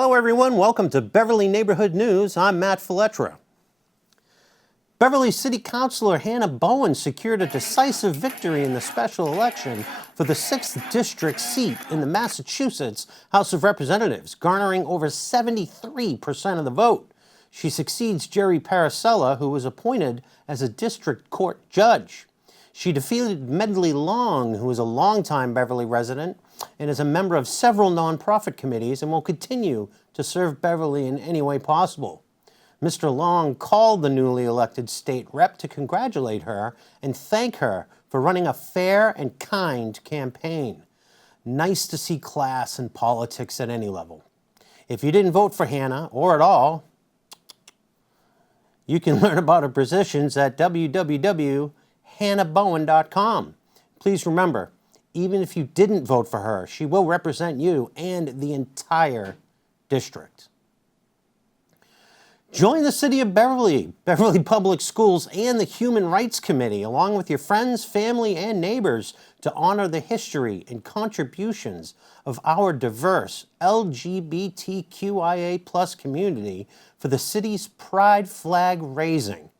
Hello everyone, welcome to Beverly Neighborhood News. I'm Matt Filletra. Beverly City Councilor Hannah Bowen secured a decisive victory in the special election for the 6th District seat in the Massachusetts House of Representatives, garnering over 73% of the vote. She succeeds Jerry Paracella, who was appointed as a district court judge. She defeated Medley Long, who is a longtime Beverly resident and is a member of several nonprofit committees and will continue to serve Beverly in any way possible. Mr. Long called the newly elected state rep to congratulate her and thank her for running a fair and kind campaign. Nice to see class in politics at any level. If you didn't vote for Hannah, or at all, you can learn about her positions at www.hannahbowen.com. Please remember, even if you didn't vote for her, she will represent you and the entire district. Join the City of Beverly, Beverly Public Schools, and the Human Rights Committee, along with your friends, family, and neighbors, to honor the history and contributions of our diverse LGBTQIA+ community for the city's Pride flag raising.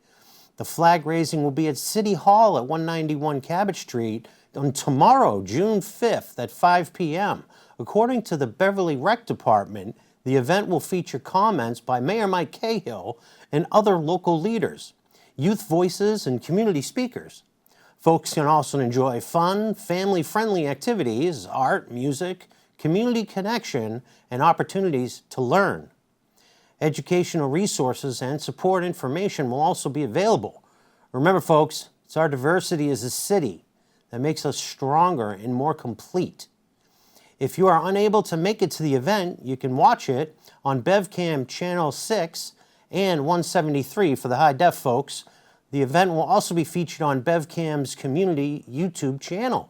The flag raising will be at City Hall at 191 Cabot Street on tomorrow, June 5th at 5 p.m. According to the Beverly Rec Department, the event will feature comments by Mayor Mike Cahill and other local leaders, youth voices, and community speakers. Folks can also enjoy fun, family-friendly activities, art, music, community connection, and opportunities to learn. Educational resources and support information will also be available. Remember, folks, it's our diversity as a city that makes us stronger and more complete. If you are unable to make it to the event, you can watch it on BevCam Channel 6 and 173 for the high-def folks. The event will also be featured on BevCam's community YouTube channel.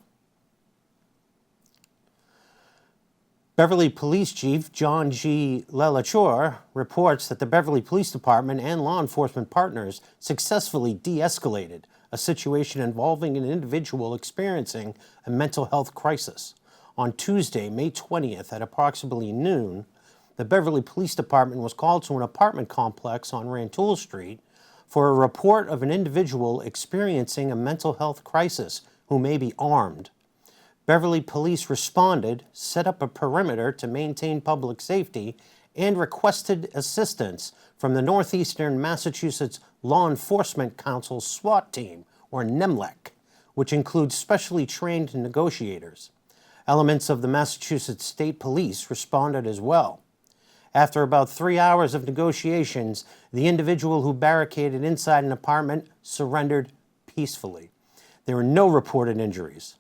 Beverly Police Chief John G. Lelacheur reports that the Beverly Police Department and law enforcement partners successfully de-escalated a situation involving an individual experiencing a mental health crisis. On Tuesday, May 20th, at approximately noon, the Beverly Police Department was called to an apartment complex on Rantoul Street for a report of an individual experiencing a mental health crisis who may be armed. Beverly Police responded, set up a perimeter to maintain public safety, and requested assistance from the Northeastern Massachusetts Law Enforcement Council SWAT team, or NEMLEC, which includes specially trained negotiators. Elements of the Massachusetts State Police responded as well. After about 3 hours of negotiations, the individual who barricaded inside an apartment surrendered peacefully. There were no reported injuries.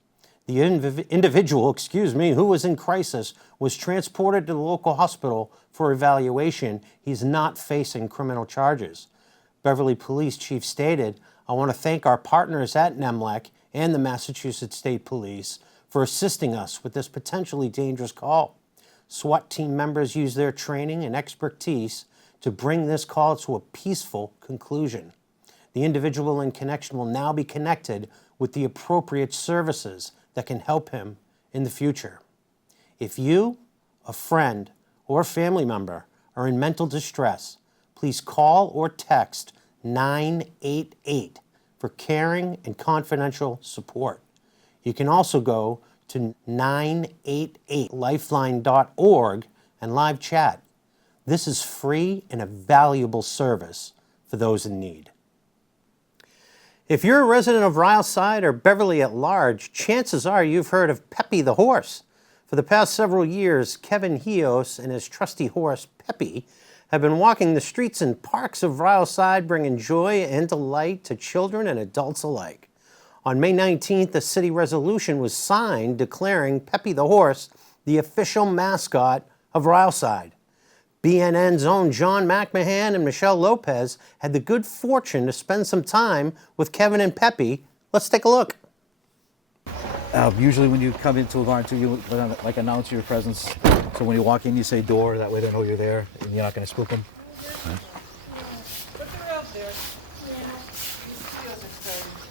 The individual, who was in crisis, was transported to the local hospital for evaluation. He's not facing criminal charges. Beverly Police Chief stated, "I want to thank our partners at NEMLEC and the Massachusetts State Police for assisting us with this potentially dangerous call. SWAT team members used their training and expertise to bring this call to a peaceful conclusion. The individual in connection will now be connected with the appropriate services that can help him in the future. If you, a friend, or family member are in mental distress, please call or text 988 for caring and confidential support. You can also go to 988lifeline.org and live chat. This is free and a valuable service for those in need." If you're a resident of Ryleside or Beverly at large, chances are you've heard of Peppy the horse. For the past several years, Kevin Hios and his trusty horse, Peppy, have been walking the streets and parks of Ryleside, bringing joy and delight to children and adults alike. On May 19th, a city resolution was signed declaring Peppy the horse the official mascot of Ryleside. BNN's own John McMahon and Michelle Lopez had the good fortune to spend some time with Kevin and Peppy. Let's take a look. Usually when you come into a barn too, you like announce your presence. So when you walk in, you say door. That way they know you're there and you're not going to spook them. Okay.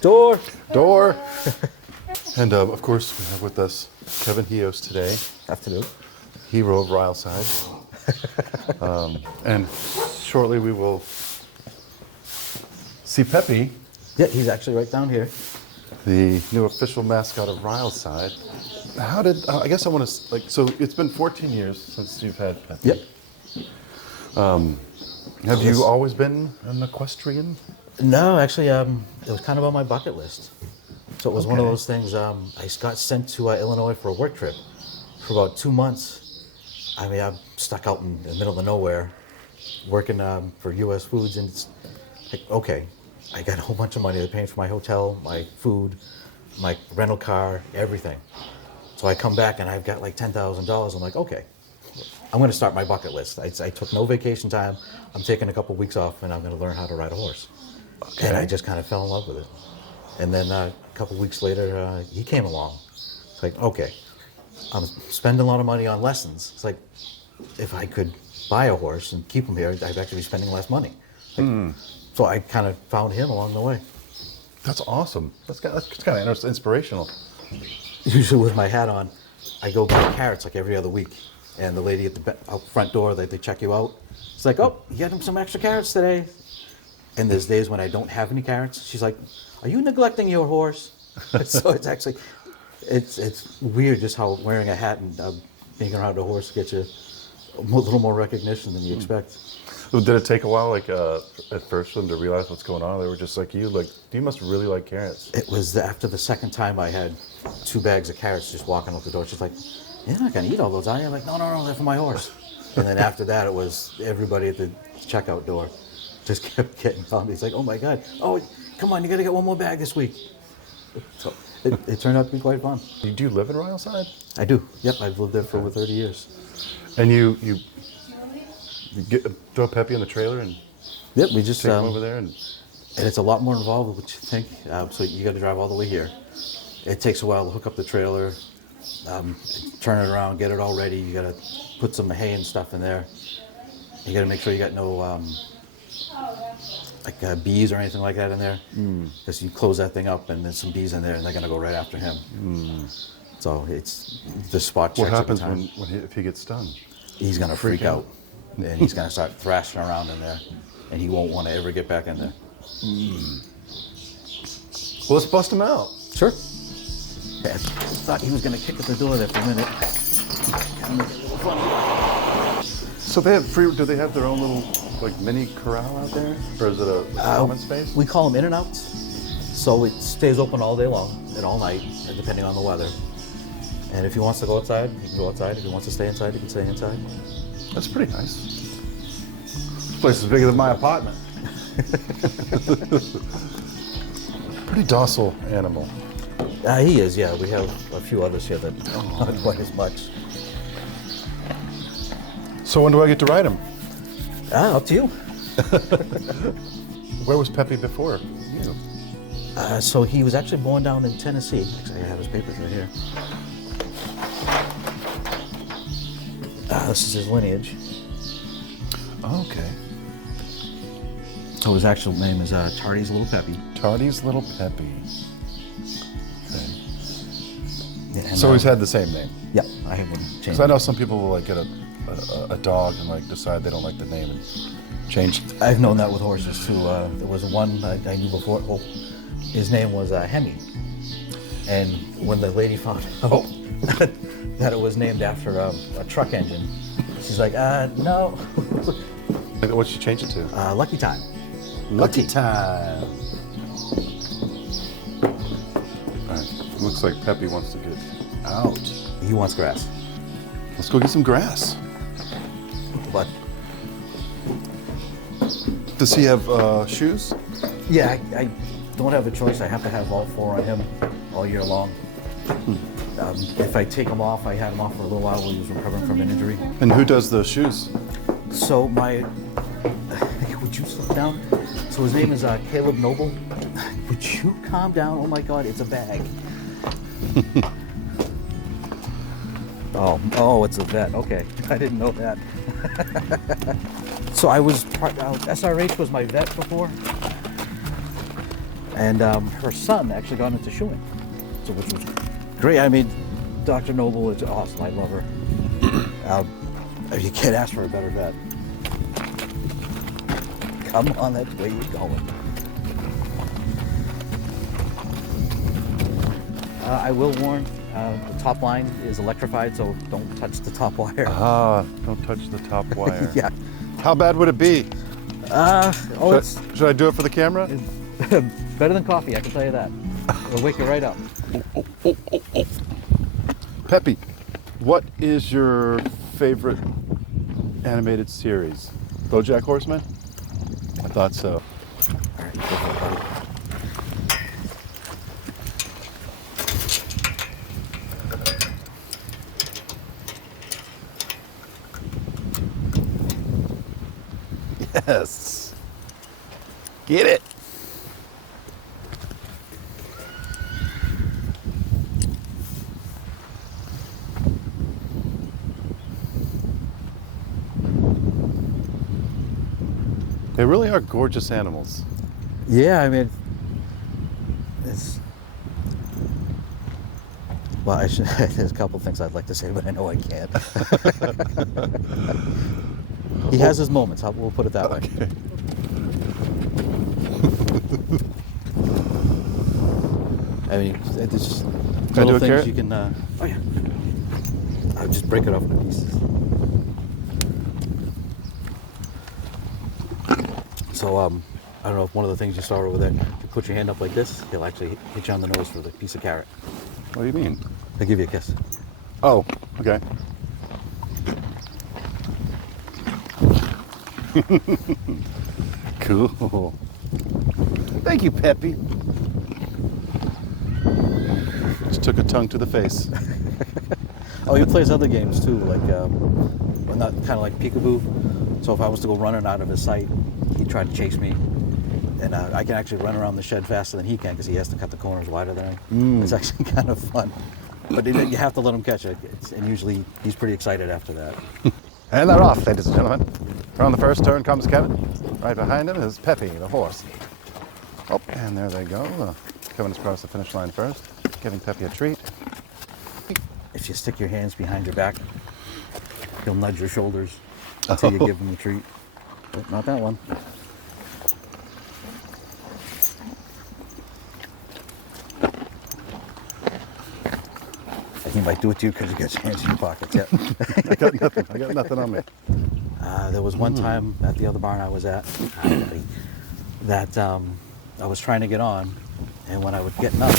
Door! Door! And of course, we have with us Kevin Hios today. Afternoon. Hero of Ryleside. And shortly we will see Peppy, Yeah, he's actually right down here. the new official mascot of Ryleside. How did, I guess I want to, like, so it's been 14 years since you've had Peppy. Yep. Have you always been an equestrian? No, actually, it was kind of on my bucket list. So it was one of Okay. those things. I got sent to Illinois for a work trip for about 2 months. I mean, I'm stuck out in the middle of nowhere, working for U.S. Foods, and it's like, okay, I got a whole bunch of money. They're paying for my hotel, my food, my rental car, everything. So I come back and I've got like $10,000. I'm like, okay, I'm going to start my bucket list. I took no vacation time. I'm taking a couple weeks off, and I'm going to learn how to ride a horse. Okay. And I just kind of fell in love with it. And then a couple weeks later, he came along. It's like, okay, I'm spending a lot of money on lessons. It's like, if I could buy a horse and keep him here, I'd actually be spending less money. Like, so I kind of found him along the way. That's awesome. That's kind of inspirational. Usually with my hat on, I go buy carrots like every other week. And the lady at the out front door, they check you out. It's like, oh, you got him some extra carrots today. And there's days when I don't have any carrots. She's like, are you neglecting your horse? So it's actually, it's weird just how wearing a hat and being around a horse gets you a little more recognition than you expect. Did it take a while, like, at first for them to realize what's going on? They were just like, you must really like carrots. It was after the second time I had 2 bags of carrots just walking out the door. She's like, you're not going to eat all those, are you? I'm like, no, they're for my horse. And then after that, it was everybody at the checkout door just kept getting bumped. He's like, oh my God, oh, come on, you got to get one more bag this week. So it turned out to be quite fun. Do you live in Ryleside? I do. Yep, I've lived there for over 30 years. And you throw Peppy in the trailer and Yep, we just take him over there? And it's a lot more involved with what you think. So you got to drive all the way here. It takes a while to hook up the trailer, turn it around, get it all ready. You got to put some hay and stuff in there. You got to make sure you got no bees or anything like that in there, because you close that thing up and there's some bees in there and they're going to go right after him. So it's the spot checks. what happens every time. if he gets stung? He's going to freak out, and he's going to start thrashing around in there, and he won't want to ever get back in there. Well, let's bust him out. Sure. Yeah, I thought he was going to kick at the door there for a minute. Kind of make it a little funny. So they have do they have their own little, like, mini corral out there? Or is it a common space? We call them in and outs. So it stays open all day long and all night, and depending on the weather. And if he wants to go outside, he can go outside. If he wants to stay inside, he can stay inside. That's pretty nice. This place is bigger than my apartment. Pretty docile animal. He is, yeah. We have a few others here that not quite as much. So when do I get to ride him? Up to you. Where was Peppy before you? So he was actually born down in Tennessee. Actually, I have his papers right here. This is his lineage. Oh, okay. So his actual name is Tardy's Little Peppy. Tardy's Little Peppy. Okay. Yeah, and, So he's had the same name. Yeah, I haven't changed. Because I know some people will, like, get a dog and, like, decide they don't like the name and change it. I've known that with horses too. There was one I knew before. Well, his name was Hemi, and when the lady found out that it was named after a truck engine, she's like, no. What'd you change it to? Lucky Time. Lucky Time. All right. Looks like Peppy wants to get out. He wants grass. Let's go get some grass. But Does he have shoes? yeah, I don't have a choice. I have to have all 4 on him all year long. If I take him off, I had him off for a little while while he was recovering from an injury. And who does the shoes? So would you slow down? So his name is Caleb Noble. Would you calm down? Oh my God, it's a bag. Oh, it's a vet. Okay, I didn't know that. So I was SRH was my vet before, and her son actually got into shoeing, so which was great. I mean, Dr. Noble is awesome. I love her. You can't ask for a better vet. Come on, that's where you're going. I will warn, the top line is electrified, so don't touch the top wire. Ah, don't touch the top wire. Yeah. How bad would it be? Should I do it for the camera? Better than coffee, I can tell you that. It'll wake you right up. Peppy, what is your favorite animated series? BoJack Horseman? I thought so. All right, go for it, buddy. Yes. Get it. They really are gorgeous animals. Yeah, I mean, it's. Well, I should, there's a couple of things I'd like to say, but I know I can't. He has his moments. We'll put it that way. Okay. I mean, there's just Can I do little a things carrot? you can. Oh yeah. I'll just break it off into pieces. So I don't know if one of the things you saw over there, if you put your hand up like this, he'll actually hit you on the nose for the piece of carrot. What do you mean? He'll give you a kiss. Oh, okay. Cool. Thank you, Peppy. Just took a tongue to the face. Oh, he plays other games too, like well, not kind of like peekaboo. So if I was to go running out of his sight, he'd try to chase me, and I can actually run around the shed faster than he can because he has to cut the corners wider than I. It's actually kind of fun, but you have to let him catch it, and usually he's pretty excited after that. And they're off, ladies and gentlemen. Around the first turn comes Kevin. Right behind him is Peppy, the horse. Oh, and there they go. Kevin has crossed the finish line first, giving Peppy a treat. If you stick your hands behind your back, he'll nudge your shoulders until you give him the treat. But not that one. He might do it to you because you got your hands in your pockets. Yeah. I got nothing on me. There was one time at the other barn I was at that I was trying to get on, and when I was getting up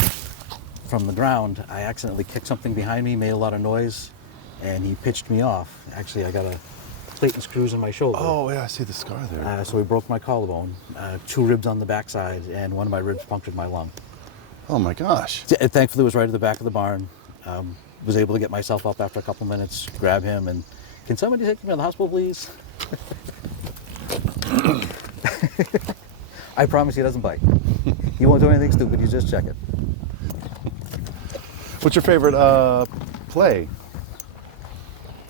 from the ground, I accidentally kicked something behind me, made a lot of noise, and he pitched me off. Actually, I got a plate and screws in my shoulder. Oh, yeah, I see the scar there. So he broke my collarbone, 2 ribs on the backside, and one of my ribs punctured my lung. Oh, my gosh. Thankfully, it was right at the back of the barn. Was able to get myself up after a couple minutes, grab him, and can somebody take me to the hospital, please? I promise he doesn't bite. He won't do anything stupid. You just check it. What's your favorite play?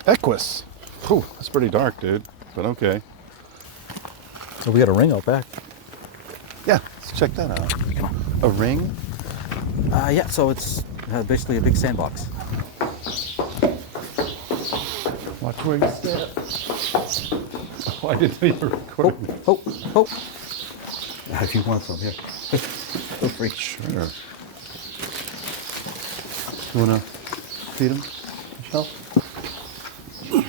Equus. Whew, that's pretty dark, dude, but okay. So we got a ring out back. Yeah, let's check that out. Come on. A ring? Yeah, so it's basically a big sandbox. Watch where you step. Oh, I didn't know you were recording. Oh. If you want some, here. Feel free. Sure. You wanna feed him, Michelle? Why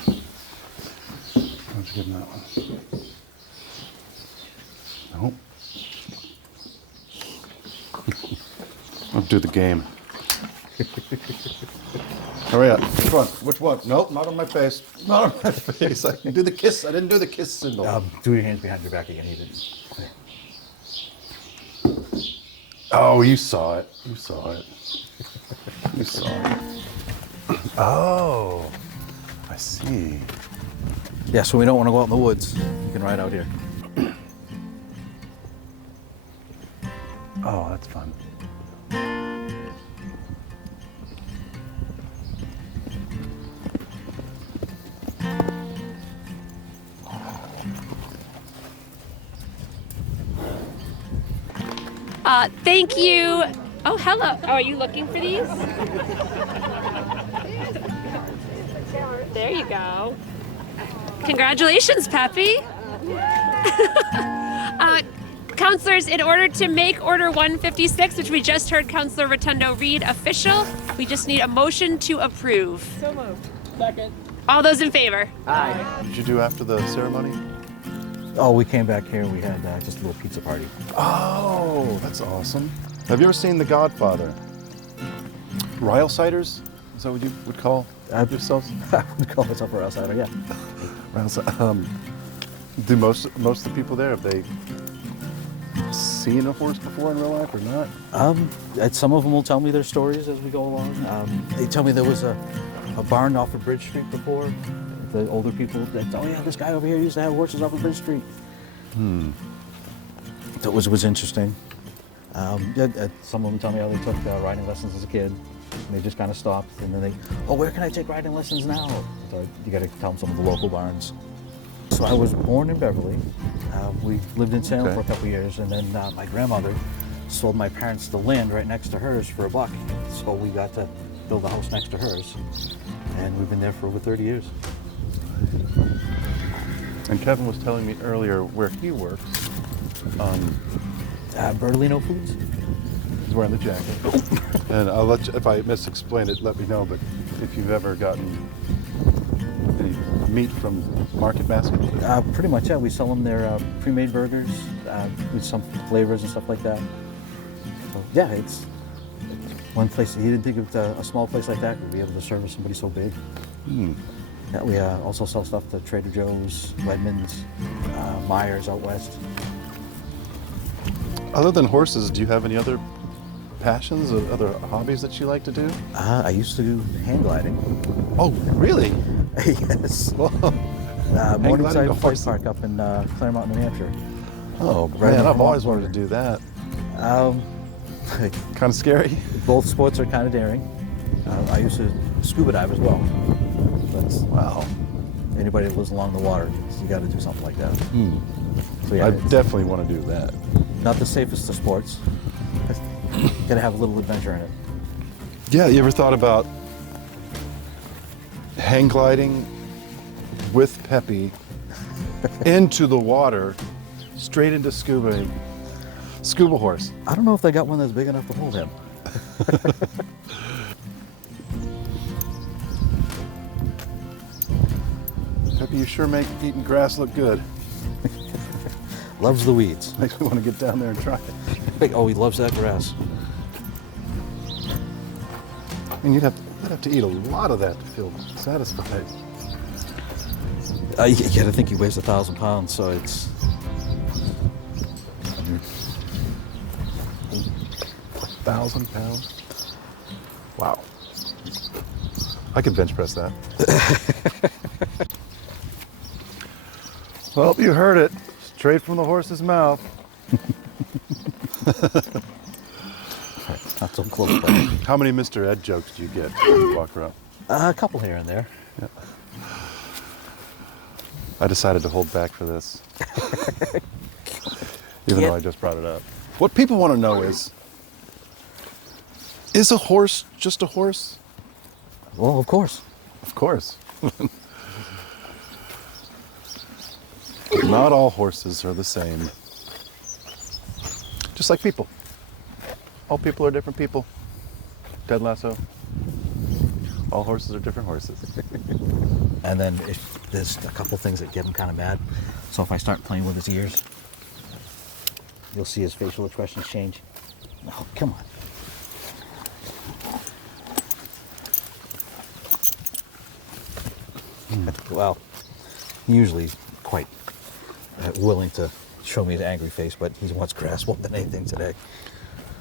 don't you give him that one? Nope. I'll do the game. Hurry up. Which one? Which one? Nope, not on my face. Not on my face. I can do the kiss. I didn't do the kiss signal. Do your hands behind your back again. He didn't. Oh, you saw it. You saw it. You saw it. Oh, I see. Yeah, so we don't want to go out in the woods. You can ride out here. Oh, that's fun. Thank you. Oh, hello. Oh, are you looking for these? There you go. Congratulations, Peppy. Counselors, in order to make Order 156, which we just heard Counselor Rotundo read, official, we just need a motion to approve. So moved. Second. All those in favor? Aye. Did you do after the ceremony? Oh, we came back here. We had just a little pizza party. Oh, that's awesome. Have you ever seen The Godfather? Ryle Ciders? Is that what you would call yourselves? I would call myself a outsider, yeah. Do most of the people there, have they seen a horse before in real life or not? Some of them will tell me their stories as we go along. They tell me there was a barn off of Bridge Street before. The older people, oh yeah, this guy over here used to have horses off of Bridge Street. That was interesting. Some of them tell me how they took riding lessons as a kid. And they just kind of stopped, and then where can I take riding lessons now? So you got to tell them some of the local barns. So I was born in Beverly. We lived in Salem for a couple years, and then my grandmother sold my parents the land right next to hers for $1. So we got to build a house next to hers, and we've been there for over 30 years. And Kevin was telling me earlier where he works. Bertolino Foods. He's wearing the jacket. And I'll let you, if I misexplain it, let me know, but if you've ever gotten any meat from Market Basket? Pretty much, yeah. We sell them their pre-made burgers with some flavors and stuff like that. So, yeah, it's one place. You didn't think of a small place like that would be able to service somebody so big. Yeah, we also sell stuff to Trader Joe's, Wegmans, Myers out west. Other than horses, do you have any other passions or other hobbies that you like to do? I used to do hang gliding. Oh, really? Yes. Morningside Flight Park up in Claremont, New Hampshire. Oh, Right man, on the I've always Vermont wanted to do that. Kind Kind of scary? Both sports are kind of daring. I used to scuba dive as well. That's Wow. anybody that lives along the water, you got to do something like that. So yeah, I it's definitely want to do that. not the safest of sports. Got to have a little adventure in it. Yeah, you ever thought about hang gliding with Peppy into the water, straight into scuba horse? I don't know if they got one that's big enough to hold him. Peppy, you sure make eating grass look good. Loves the weeds. Makes me want to get down there and try it. Oh, he loves that grass. I mean, you'd have to eat a lot of that to feel satisfied. You got to think he weighs 1,000 pounds, so it's 1,000 pounds? Wow. I could bench press that. Well, you heard it. Straight from the horse's mouth. not so close. But How many Mr. Ed jokes do you get when you walk around? a couple here and there. I decided to hold back for this. Even though I just brought it up. What people want to know is a horse just a horse? Well, of course. Of course. Not all horses are the same. Just like people. All people are different people. Ted Lasso. All horses are different horses. And then if there's a couple things that get him kind of mad. So if I start playing with his ears, you'll see his facial expressions change. Oh, come on. Well, usually quite willing to show me his angry face, but he wants grass more than anything today.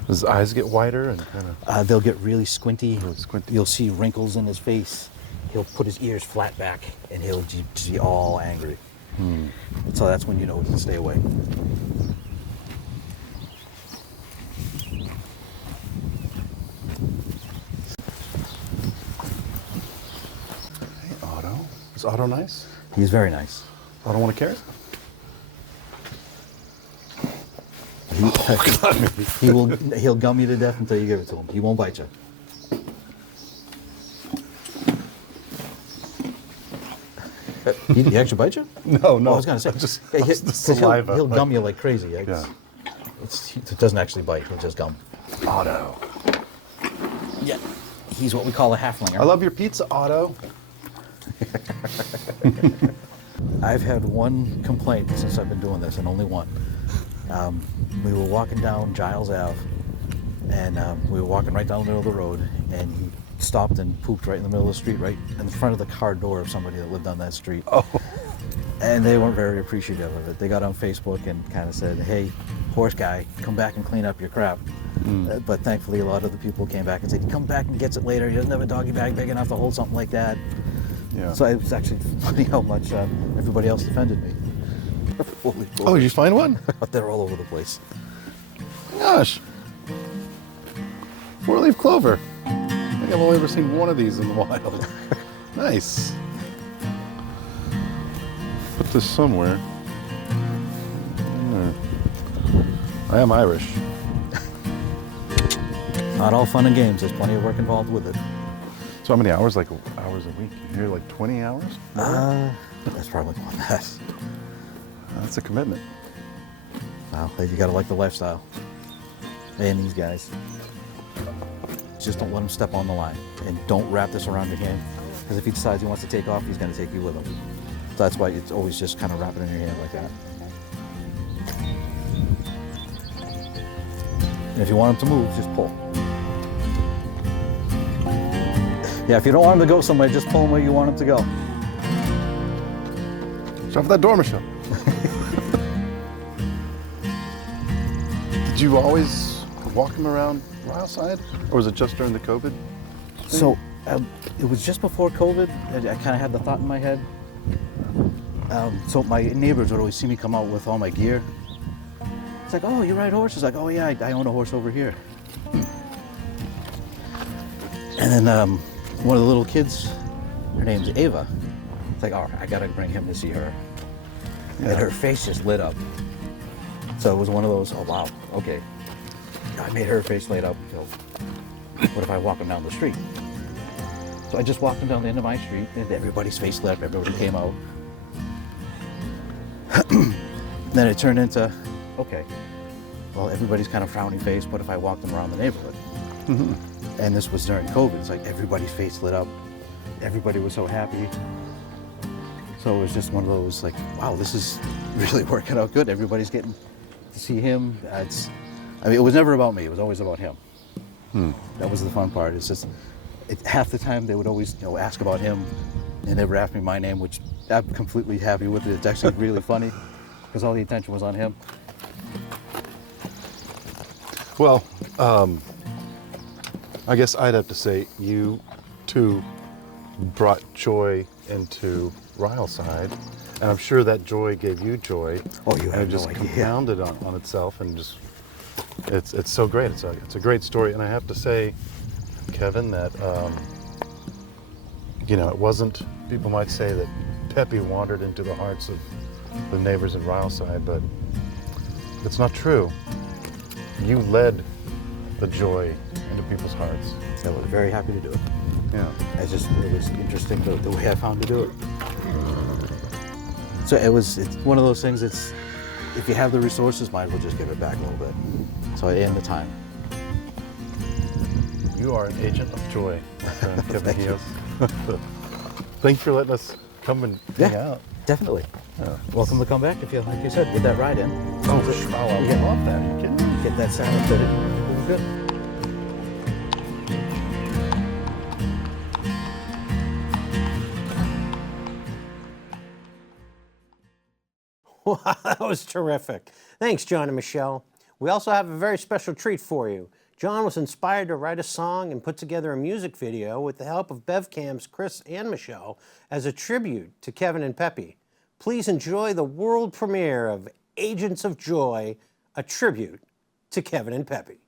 His eyes get wider and kind of... They'll get really squinty. Squinty. You'll see wrinkles in his face. He'll put his ears flat back, and he'll be all angry. So that's when you know to stay away. Hey, Otto. Is Otto nice? He's very nice. Otto want a carrot? He'll gum you to death until you give it to him. He won't bite you. He actually bite you? No, no. Oh, I was gonna say, Just yeah, the 'cause saliva. He'll like- gum you like crazy. Yeah. It doesn't actually bite. He'll just gum. Otto. Yeah. He's what we call a halflinger. I love your pizza, Otto. I've had one complaint since I've been doing this, and only one. We were walking down Giles Ave, and we were walking right down the middle of the road, and he stopped and pooped right in the middle of the street, right in the front of the car door of somebody that lived on that street. Oh. And they weren't very appreciative of it. They got on Facebook and kind of said, hey, horse guy, come back and clean up your crap. But thankfully, a lot of the people came back and said, come back and gets it later. He doesn't have a doggy bag big enough to hold something like that. Yeah. So it was actually funny how much everybody else defended me. Holy Oh, did you find one? They're all over the place. Gosh. Four-leaf clover. I think I've only ever seen one of these in the wild. Nice. Put this somewhere. There. I am Irish. Not all fun and games. There's plenty of work involved with it. So how many hours? Like hours a week? You're like 20 hours? That's probably more than that. That's a commitment. Well, you gotta like the lifestyle. And these guys. Just don't let him step on the line. And don't wrap this around your hand. Because if he decides he wants to take off, he's gonna take you with him. So that's why it's always just kind of wrap it in your hand like that. And if you want him to move, just pull. Yeah, if you don't want him to go somewhere, just pull him where you want him to go. Shut up that door, Michelle. Did you always walk him around Wildside? Or was it just during the COVID? So it was just before COVID. I kind of had the thought in my head. So my neighbors would always see me come out with all my gear. It's like, oh, you ride horses? Like, oh yeah, I own a horse over here. And then one of the little kids, her name's Ava. It's like, oh, I gotta bring him to see her. Yeah. And her face just lit up. So it was one of those, oh wow, okay. I made her face light up. So what if I walk him down the street? So I just walked him down the end of my street, and everybody's face lit up. Everybody came out. Then it turned into, okay, well, everybody's kind of frowning face. What if I walked them around the neighborhood? And this was during COVID. It's like everybody's face lit up. Everybody was so happy. So it was just one of those like, wow, this is really working out good. Everybody's getting to see him. It was never about me. It was always about him. That was the fun part. It's just half the time they would always ask about him and never ask me my name, which I'm completely happy with it. It's actually really funny because all the attention was on him. Well, I guess I'd have to say you too brought joy into Ryleside, and I'm sure that joy gave you joy. Oh, you and have it just no idea. compounded on itself, and just it's so great. It's a great story, and I have to say, Kevin, that it wasn't. People might say that Peppy wandered into the hearts of the neighbors in Ryleside, but it's not true. You led the joy into people's hearts. I was very happy to do it. Yeah. It was interesting the way I found to do it. So it's one of those things. It's if you have the resources, might as well just give it back a little bit. So and the time. You are an agent of joy, my friend Kevin Thank you. Hios. Thank you for letting us come and hang out. Definitely. Yeah. Welcome to come back if you, like you said, get that ride in. Oh, I love that. Are you kidding me? Get that saddle fitted. It was good. Wow, that was terrific. Thanks, John and Michelle. We also have a very special treat for you. John was inspired to write a song and put together a music video with the help of BevCam's Chris and Michelle as a tribute to Kevin and Peppy. Please enjoy the world premiere of Agents of Joy, a tribute to Kevin and Peppy.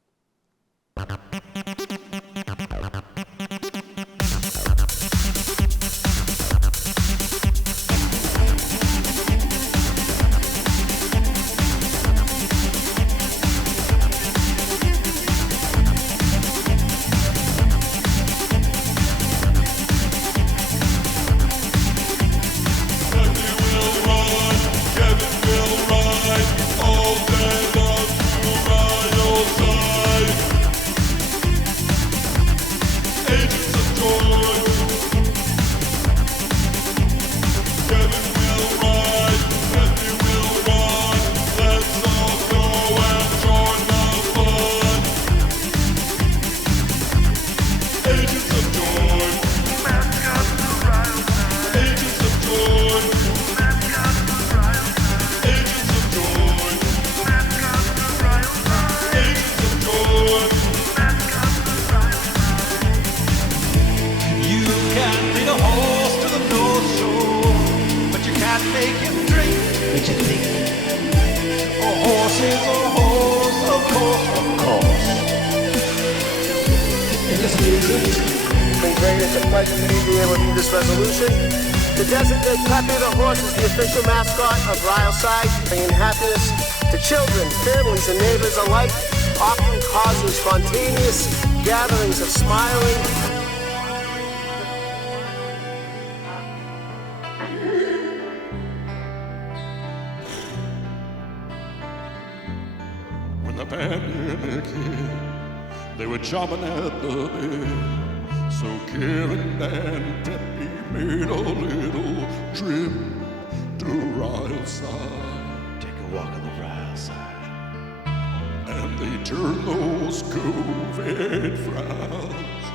make him drink. What you think? A horse is a horse, of course, of course. In this music, It's a pleasure to be able to do this resolution. To designate Peppy the horse as the official mascot of Ryleside, bringing happiness to children, families, and neighbors alike, often causing spontaneous gatherings of smiling. when the pandemic hit, they were chomping at the bit. So Kevin and Peppy made a little trip to Ryleside. Take a walk on the Ryleside. And they turned those COVID frowns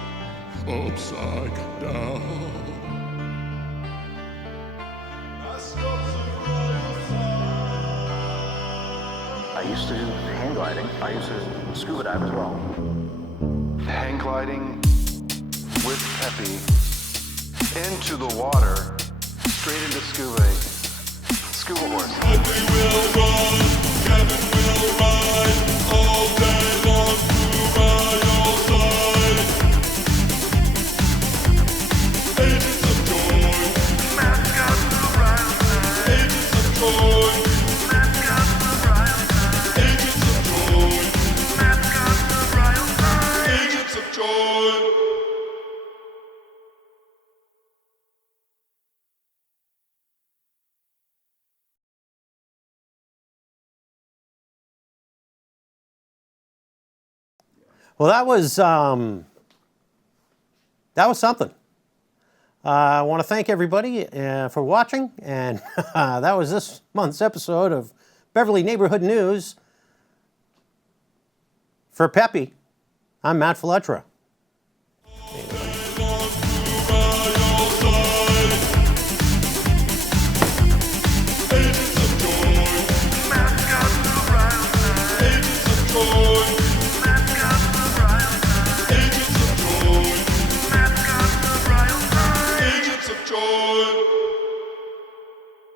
upside down. I used to do hang gliding. I used to scuba dive as well. Hang gliding with Peppy into the water, straight into scuba horse. Peppy will run, Kevin will ride, all day long to Ryleside. Agents of joy, Mascots of Ryleside. agents of joy, Mascots of Ryleside. agents of joy, Mascots of Ryleside. agents of joy. Well, that was something. I want to thank everybody for watching, and that was this month's episode of Beverly Neighborhood News. For Peppy, I'm Matt Fletcher. Agents of joy,